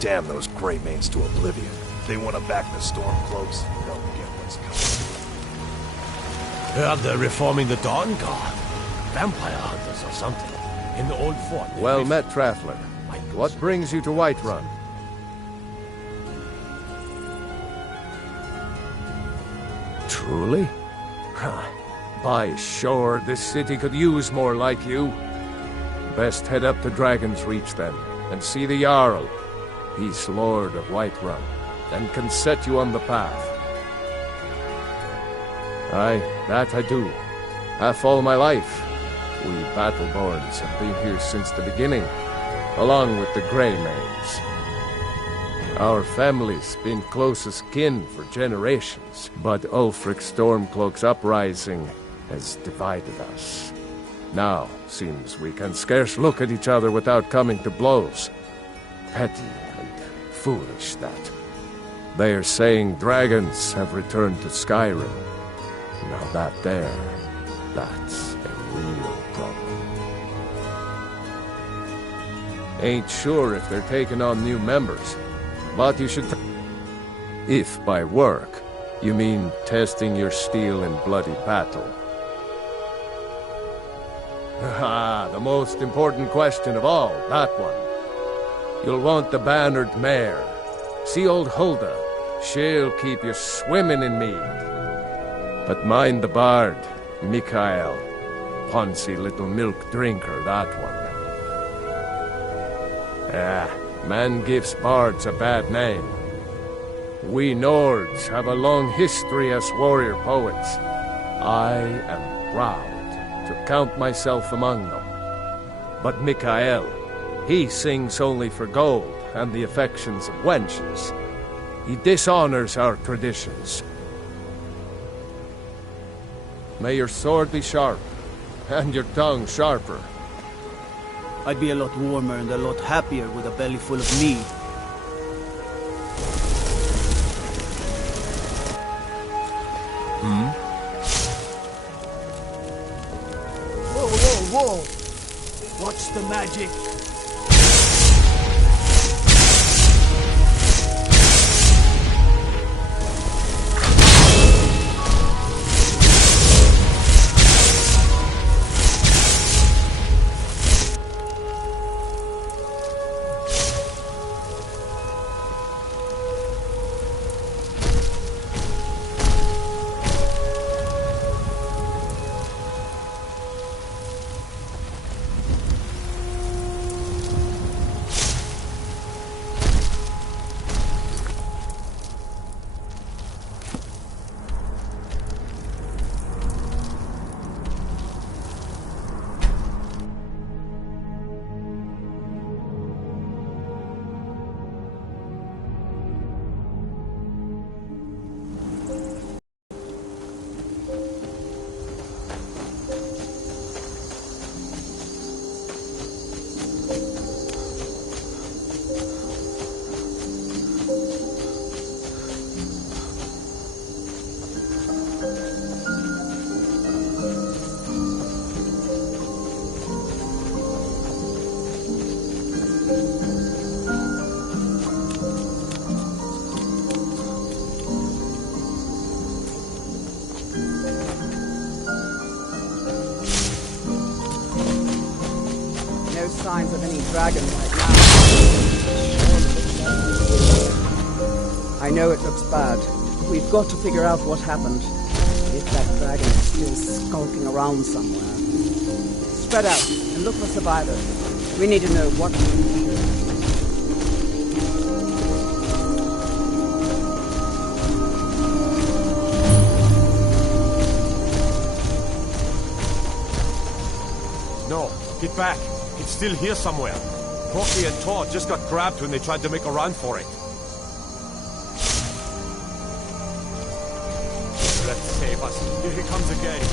Damn those Greymanes to oblivion. They want to back the Stormcloaks. They'll get what's coming. Heard they're reforming the Dawn Guard. Vampire hunters or something. In the old fort. Well met, Traveler. What brings you to Whiterun? Truly? By shore, this city could use more like you. Best head up to Dragon's Reach then, and see the Jarl. He's Lord of Whiterun, and can set you on the path. Aye, that I do. Half all my life. We Battleborns have been here since the beginning, along with the Greymanes. Our family's been closest kin for generations, but Ulfric Stormcloak's uprising has divided us. Now, seems we can scarce look at each other without coming to blows. Petty and foolish, that. They are saying dragons have returned to Skyrim. Now that's a real problem. Ain't sure if they're taking on new members, but you should... If by work, you mean testing your steel in bloody battle. The most important question of all, that one. You'll want the bannered mare. See old Hulda. She'll keep you swimming in mead. But mind the bard, Mikael. Poncy little milk drinker, that one. Man gives bards a bad name. We Nords have a long history as warrior poets. I am proud to count myself among them. But Mikael, he sings only for gold and the affections of wenches. He dishonors our traditions. May your sword be sharp, and your tongue sharper. I'd be a lot warmer and a lot happier with a belly full of mead. Whoa, whoa, whoa! Watch the magic! Signs of any dragon right now. I know it looks bad. We've got to figure out what happened. If that dragon is still skulking around somewhere. Spread out and look for survivors. We need to know what to do. No, get back. It's still here somewhere. Pocky and Tor just got grabbed when they tried to make a run for it. Let's save us. Here he comes again.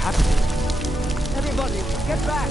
happening? Everybody, get back!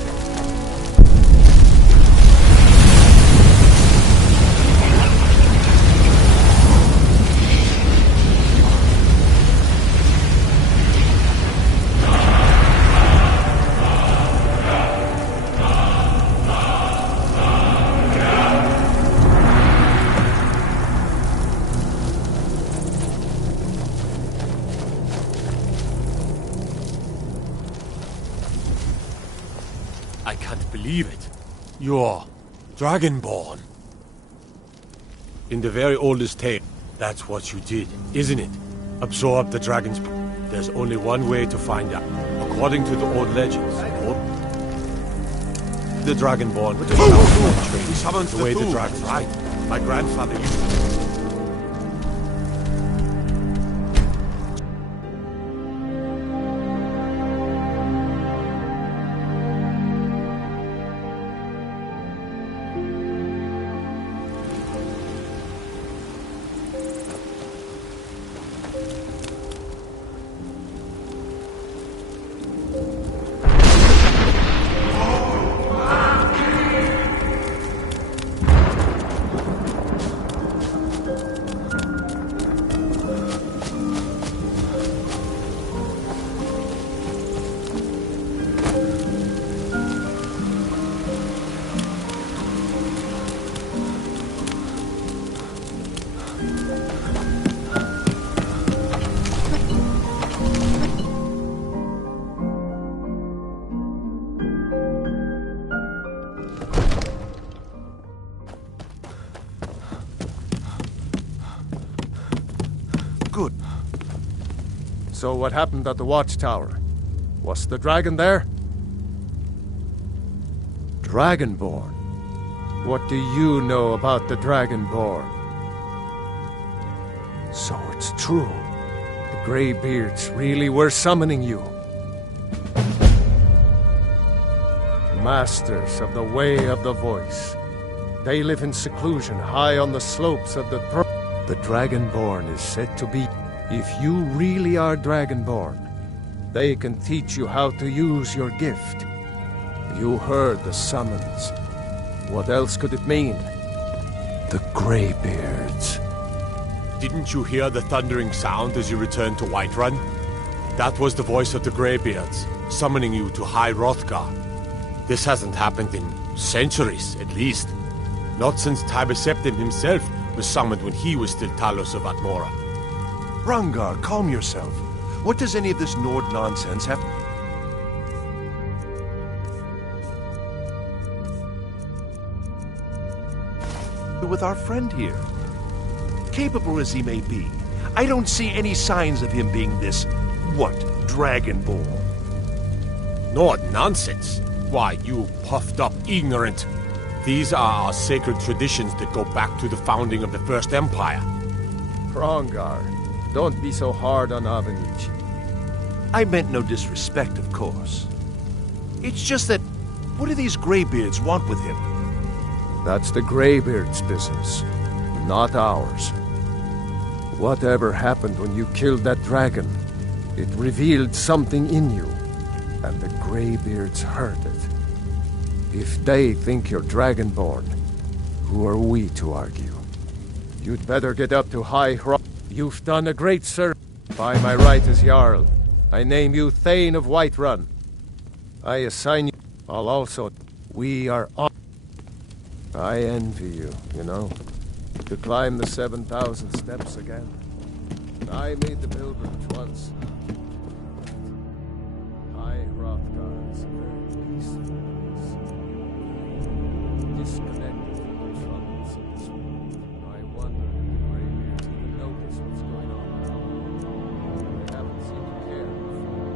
I can't believe it. You're Dragonborn. In the very oldest tale, that's what you did, isn't it? Absorb the dragon's... There's only one way to find out. According to the old legends, the Dragonborn could he summons the way the dragon. Right. My grandfather used to... Good. So what happened at the watchtower? Was the dragon there? Dragonborn? What do you know about the Dragonborn? So it's true. The Greybeards really were summoning you. Masters of the Way of the Voice. They live in seclusion high on the slopes of the throne. The Dragonborn is said to be... If you really are Dragonborn, they can teach you how to use your gift. You heard the summons. What else could it mean? The Greybeards. Didn't you hear the thundering sound as you returned to Whiterun? That was the voice of the Greybeards, summoning you to High Hrothgar. This hasn't happened in centuries, at least. Not since Tiber Septim himself was summoned when he was still Talos of Atmora. Rangar, calm yourself. What does any of this Nord nonsense have to do with our friend here? Capable as he may be, I don't see any signs of him being this, Dragonborn. Nord nonsense? Why, you puffed up ignorant. These are our sacred traditions that go back to the founding of the First Empire. Hrongar, don't be so hard on Avenici. I meant no disrespect, of course. It's just that, what do these Greybeards want with him? That's the Greybeards' business, not ours. Whatever happened when you killed that dragon, it revealed something in you, and the Greybeards heard it. If they think you're Dragonborn, who are we to argue? You'd better get up to High Hrothgar. You've done a great service. By my right as Jarl, I name you Thane of Whiterun. I assign you... I'll also... We are on... I envy you, you know. To climb the 7,000 steps again. I made the pilgrimage once. High Hrothgar is a very peaceful place. Disconnected from the troubles of this world. I wonder if the Greybeards even notice what's going on now. They haven't seemed to care before.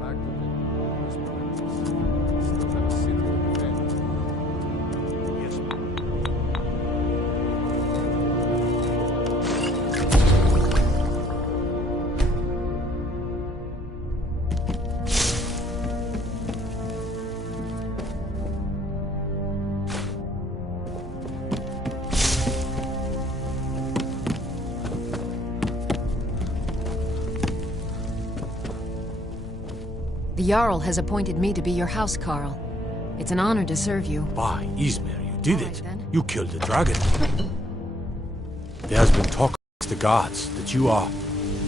Back to the Jarl has appointed me to be your housecarl. It's an honor to serve you. By Ismir, you did All right, it. then. You killed the dragon. There has been talk amongst the gods that you are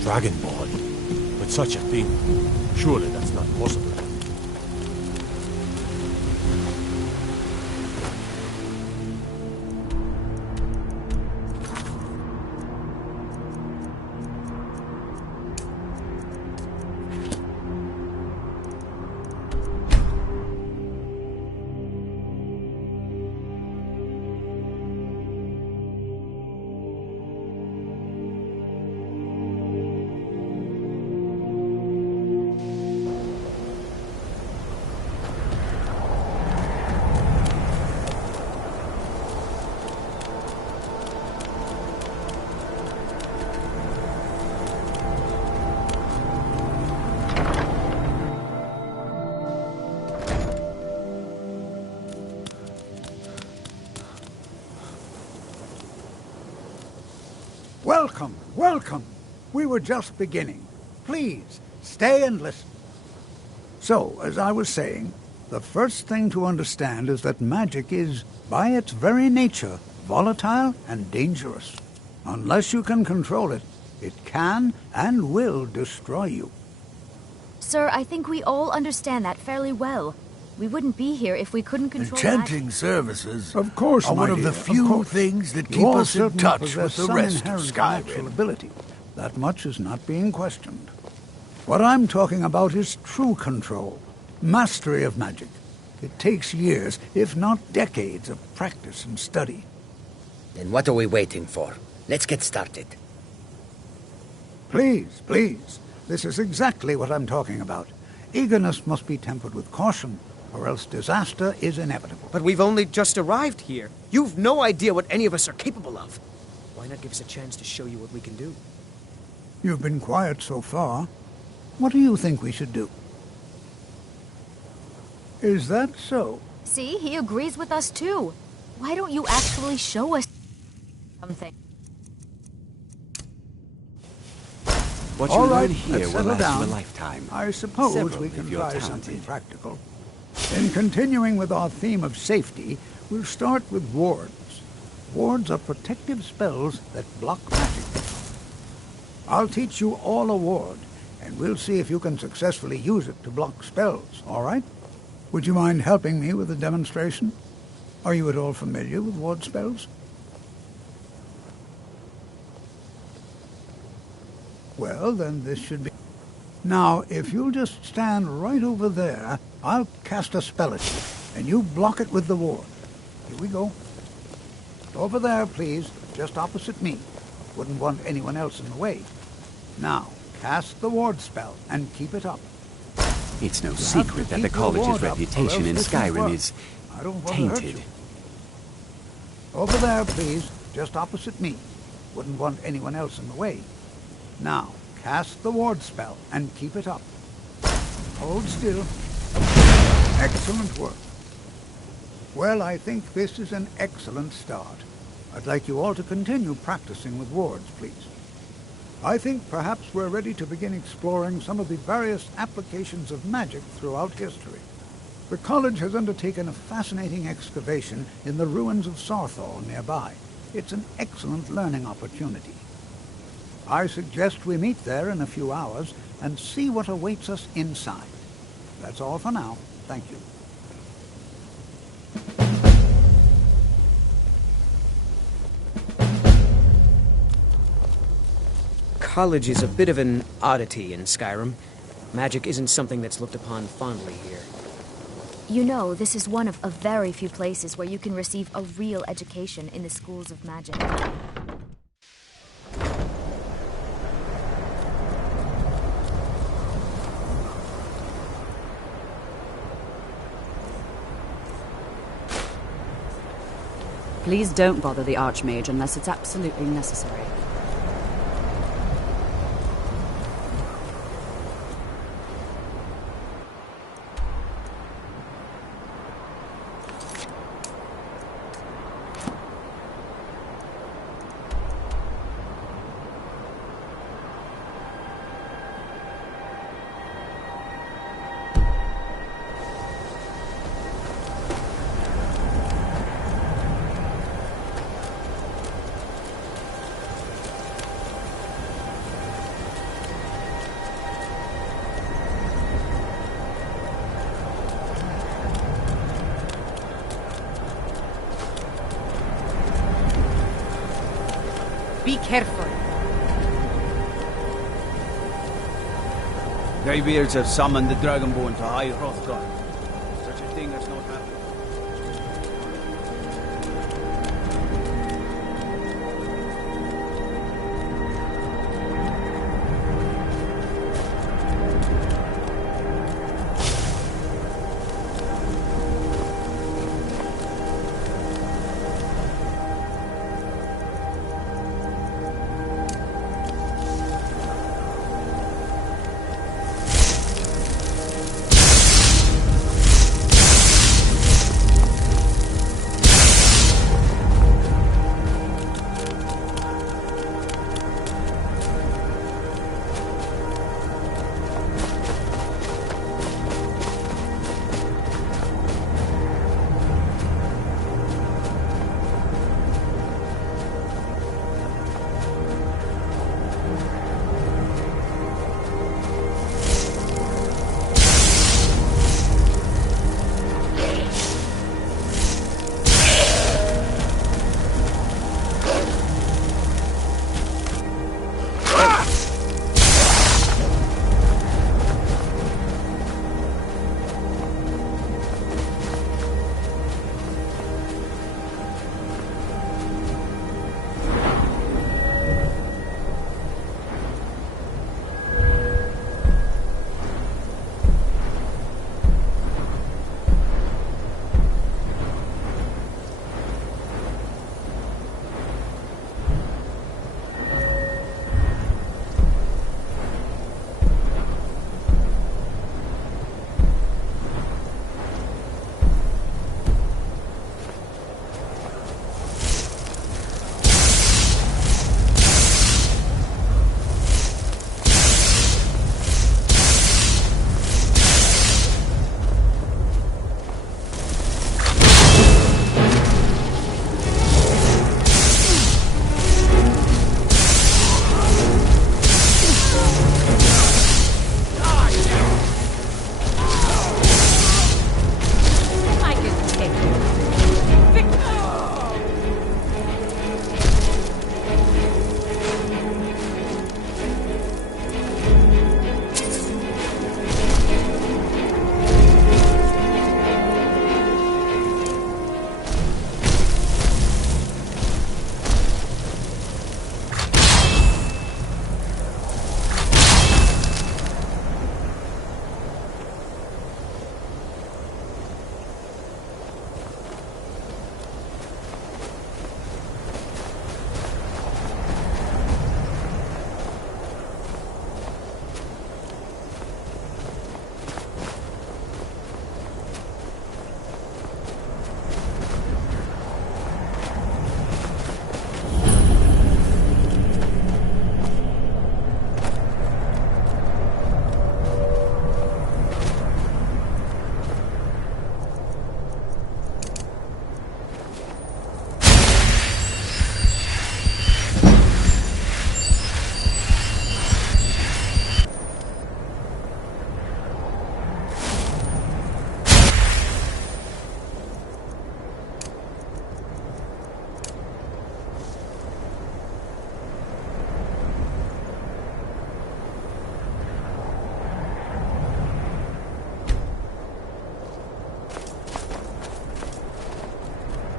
dragonborn. But such a thing, surely that's not possible. Welcome, welcome. We were just beginning. Please, stay and listen. So, as I was saying, the first thing to understand is that magic is, by its very nature, volatile and dangerous. Unless you can control it, it can and will destroy you. Sir, I think we all understand that fairly well. We wouldn't be here if we couldn't control Enchanting services Of course, are my one of the dear, of few course. things that You keep all us in certainly touch possess with the some rest of inherent natural Skyrim. ability. That much is not being questioned. What I'm talking about is true control, mastery of magic. It takes years, if not decades, of practice and study. Then what are we waiting for? Let's get started. Please, please. This is exactly what I'm talking about. Eagerness must be tempered with caution, or else disaster is inevitable. But we've only just arrived here. You've no idea what any of us are capable of. Why not give us a chance to show you what we can do? You've been quiet so far. What do you think we should do? Is that so? See, he agrees with us too. Why don't you actually show us something? What you All learn right, here let's will settle last down. you a lifetime. I suppose Several we if can you're try talented. something practical. In continuing with our theme of safety, we'll start with wards. Wards are protective spells that block magic. I'll teach you all a ward, and we'll see if you can successfully use it to block spells, all right? Would you mind helping me with a demonstration? Are you at all familiar with ward spells? Well, then this should be... Now, if you'll just stand right over there, I'll cast a spell at you, and you block it with the ward. Here we go. Over there, please, just opposite me. Wouldn't want anyone else in the way. Now, cast the ward spell, and keep it up. It's no You have secret to that the keep your college's ward up, or reputation else in this won't Skyrim work. is I don't want to hurt tainted. you. Over there, please, just opposite me. Wouldn't want anyone else in the way. Now, cast the ward spell, and keep it up. Hold still. Excellent work. Well, I think this is an excellent start. I'd like you all to continue practicing with wards, please. I think perhaps we're ready to begin exploring some of the various applications of magic throughout history. The college has undertaken a fascinating excavation in the ruins of Sarthal nearby. It's an excellent learning opportunity. I suggest we meet there in a few hours and see what awaits us inside. That's all for now. Thank you. College is a bit of an oddity in Skyrim. Magic isn't something that's looked upon fondly here. You know, this is one of a very few places where you can receive a real education in the schools of magic. Please don't bother the Archmage unless it's absolutely necessary. Be careful. Greybeards have summoned the Dragonborn to High Hrothgar. Such a thing has not happened.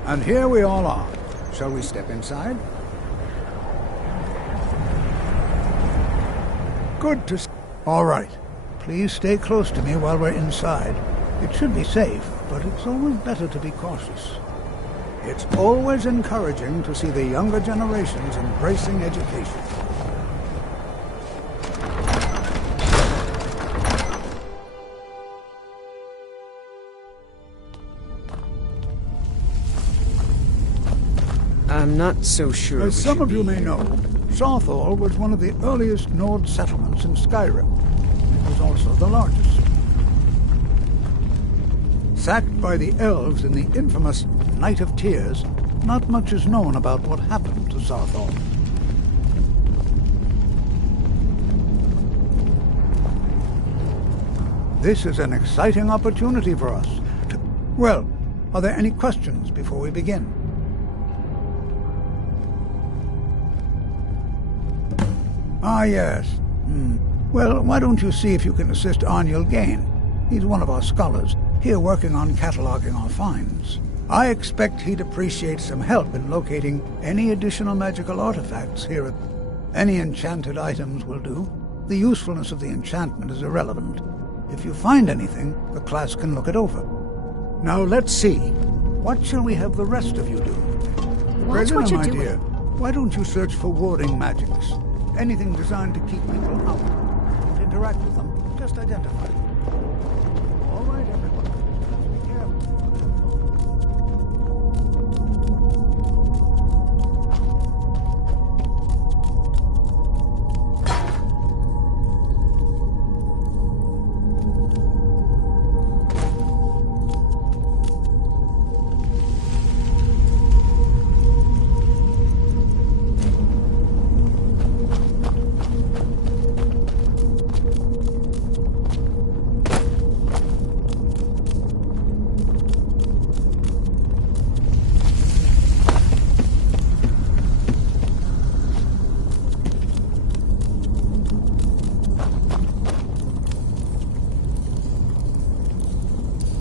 And here we all are. Shall we step inside? Good to see. All right. Please stay close to me while we're inside. It should be safe, but it's always better to be cautious. It's always encouraging to see the younger generations embracing education. I'm not so sure. As some of you may know, Sarthal was one of the earliest Nord settlements in Skyrim. It was also the largest. Sacked by the elves in the infamous Night of Tears, not much is known about what happened to Sarthal. This is an exciting opportunity for us to... Well, are there any questions before we begin? Ah, yes. Well, why don't you see if you can assist Arniel Gain? He's one of our scholars, here working on cataloging our finds. I expect he'd appreciate some help in locating any additional magical artifacts here at... Any enchanted items will do. The usefulness of the enchantment is irrelevant. If you find anything, the class can look it over. Now let's see. What shall we have the rest of you do? Watch what you're doing. Dear, why don't you search for warding magics? Anything designed to keep people out. Don't interact with them, just identify them. All right, everyone. Be careful.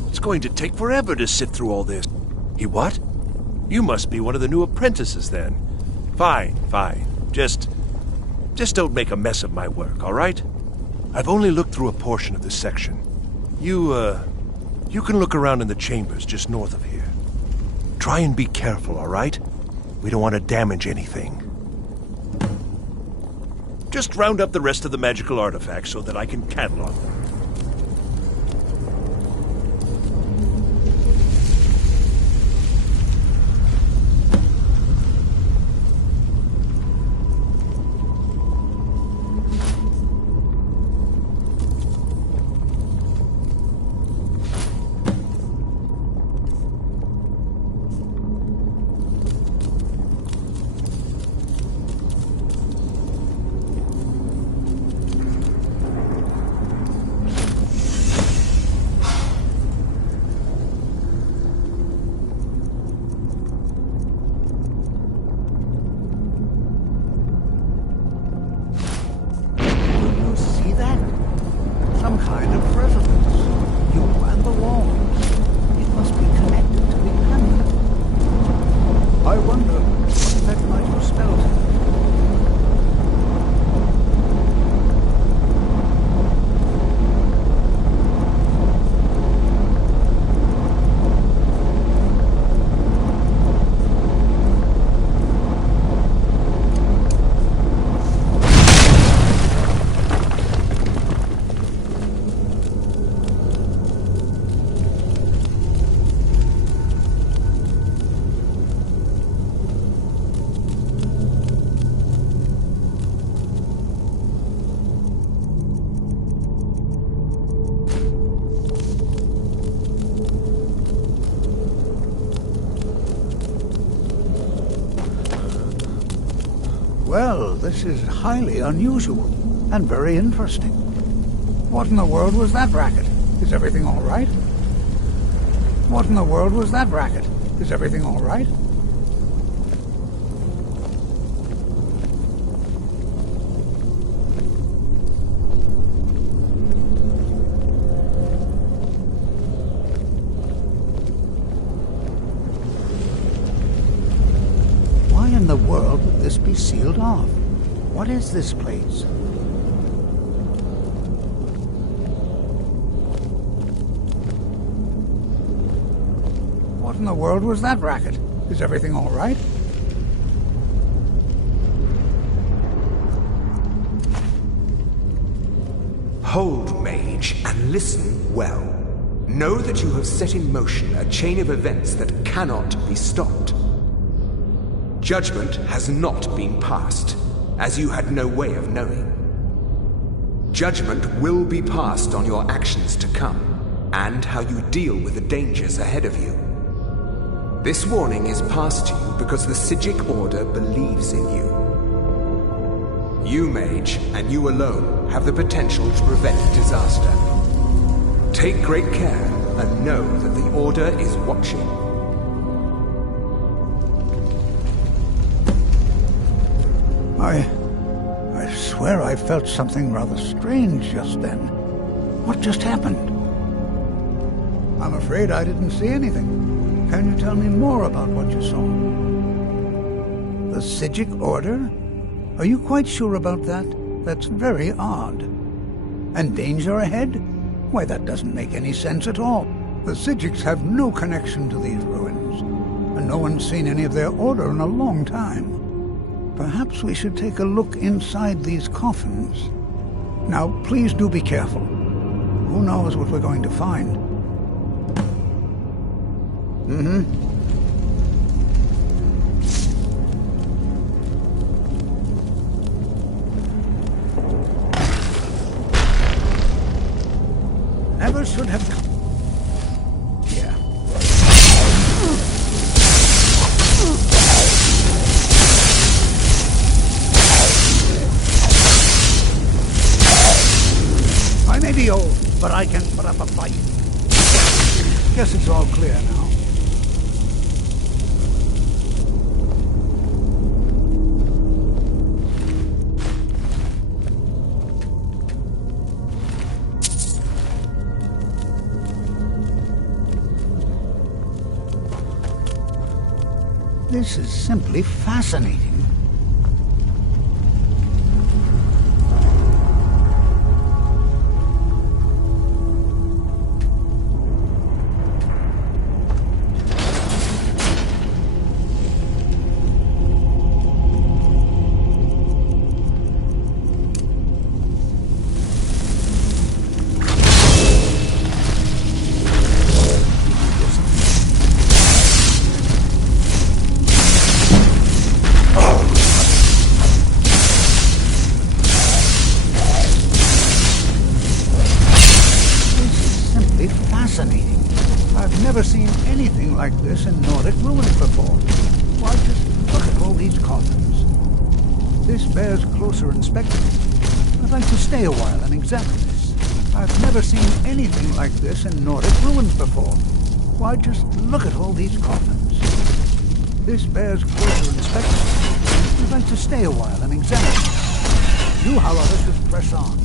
It's going to take forever to sift through all this. You what? You must be one of the new apprentices, then. Fine, fine. Just don't make a mess of my work, all right? I've only looked through a portion of this section. You can look around in the chambers just north of here. Try and be careful, all right? We don't want to damage anything. Just round up the rest of the magical artifacts so that I can catalog them. Well, this is highly unusual and very interesting. What in the world was that racket? Is everything all right? What in the world was that racket? Is everything all right? Why in the world would this be sealed off? What is this place? What in the world was that racket? Is everything all right? Hold, mage, and listen well. Know that you have set in motion a chain of events that cannot be stopped. Judgment has not been passed, as you had no way of knowing. Judgment will be passed on your actions to come, and how you deal with the dangers ahead of you. This warning is passed to you because the Psijic Order believes in you. You, mage, and you alone, have the potential to prevent disaster. Take great care, and know that the Order is watching. I swear I felt something rather strange just then. What just happened? I'm afraid I didn't see anything. Can you tell me more about what you saw? The Psijic Order? Are you quite sure about that? That's very odd. And danger ahead? Why, that doesn't make any sense at all. The Psijics have no connection to these ruins, and no one's seen any of their order in a long time. Perhaps we should take a look inside these coffins. Now, please do be careful. Who knows what we're going to find? Never should have come. Yeah. I may be old, but I can put up a fight. Guess it's all clear now. This is simply fascinating. I've never seen anything like this in Nordic ruins before. Why, just look at all these coffins. This bears closer inspection. I'd like to stay a while and examine this. I've never seen anything like this in Nordic ruins before. Why, just look at all these coffins. This bears closer inspection. I'd like to stay a while and examine this. You, however, just press on.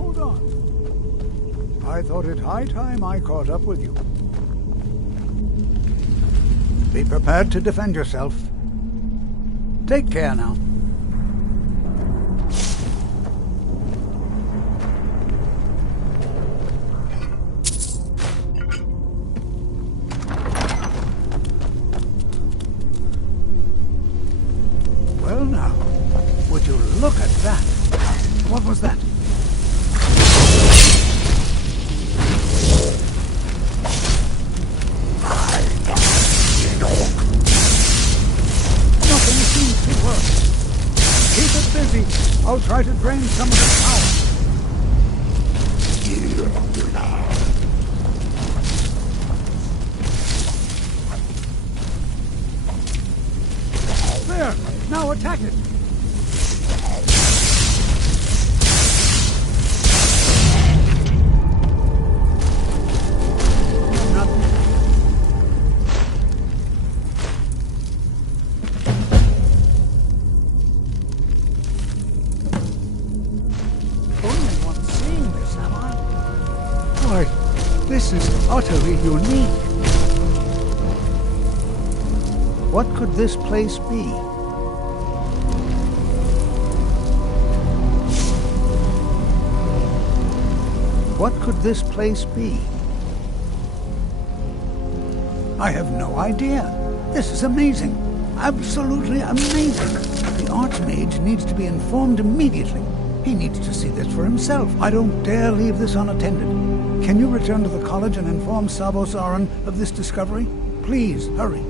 Hold on. I thought it high time I caught up with you. Be prepared to defend yourself. Take care now. Well now, would you look at that? What was that? Nothing seems to work. Keep it busy. I'll try to drain some of the power. There! Now attack it! This is utterly unique. What could this place be? What could this place be? I have no idea. This is amazing. Absolutely amazing. The Archmage needs to be informed immediately. He needs to see this for himself. I don't dare leave this unattended. Can you return to the college and inform Savos Aran of this discovery? Please, hurry.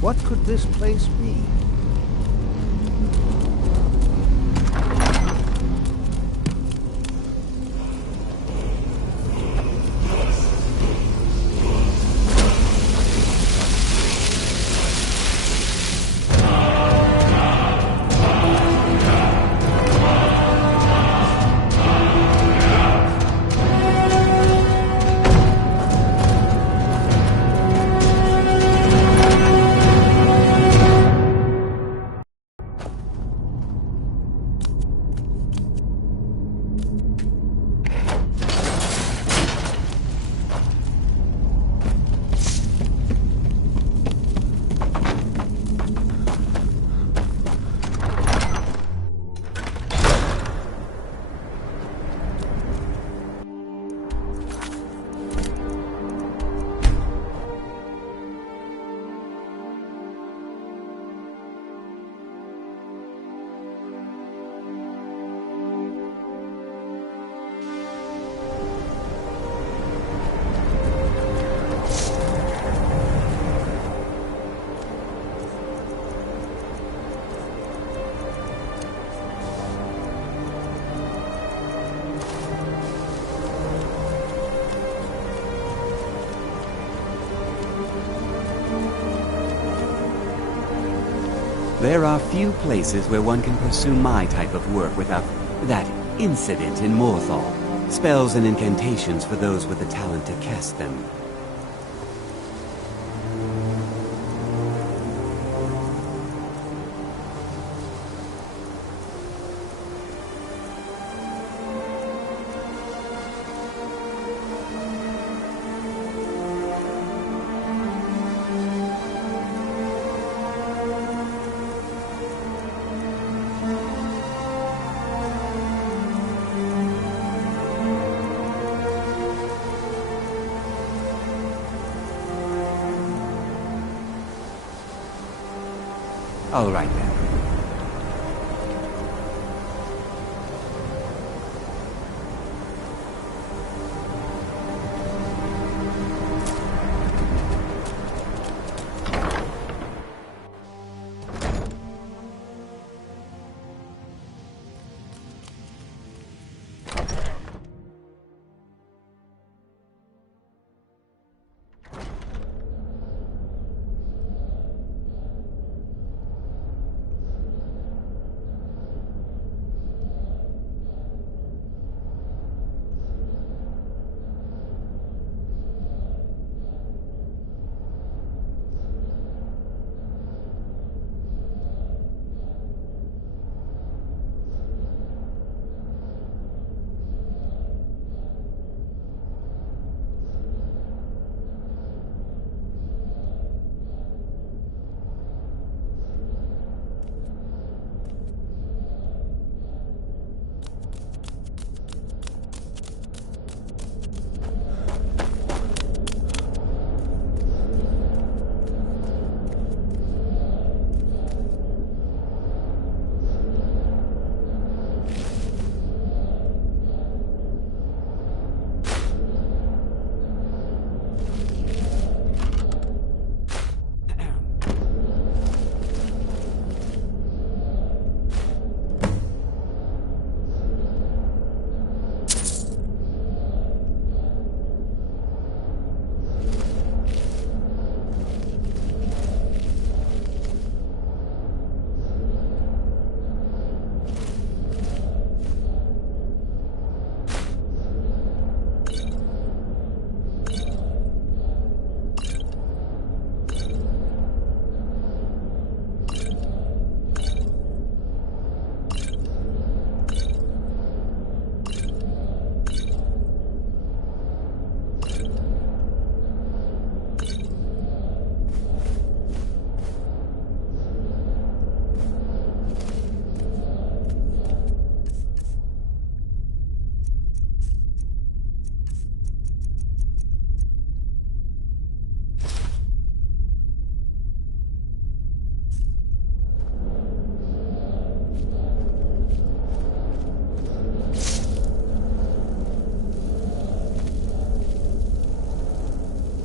What could this place be? There are few places where one can pursue my type of work without that incident in Morthal. Spells and incantations for those with the talent to cast them. All right then.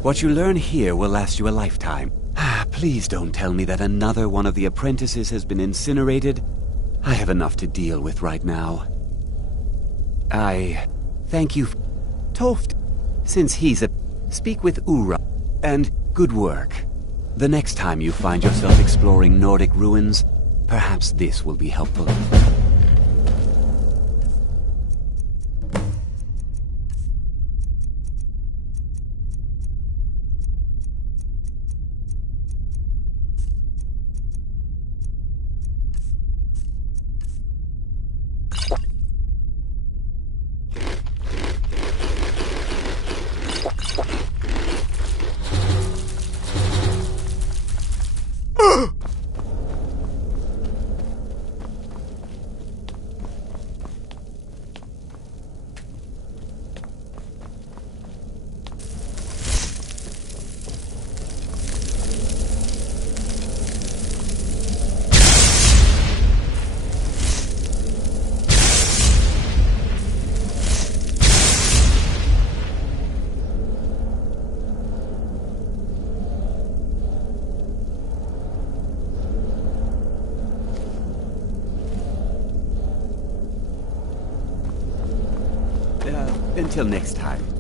What you learn here will last you a lifetime. Please don't tell me that another one of the apprentices has been incinerated. I have enough to deal with right now. I thank you, Toft, since he's a... Speak with Ura, and good work. The next time you find yourself exploring Nordic ruins, perhaps this will be helpful. Until next time.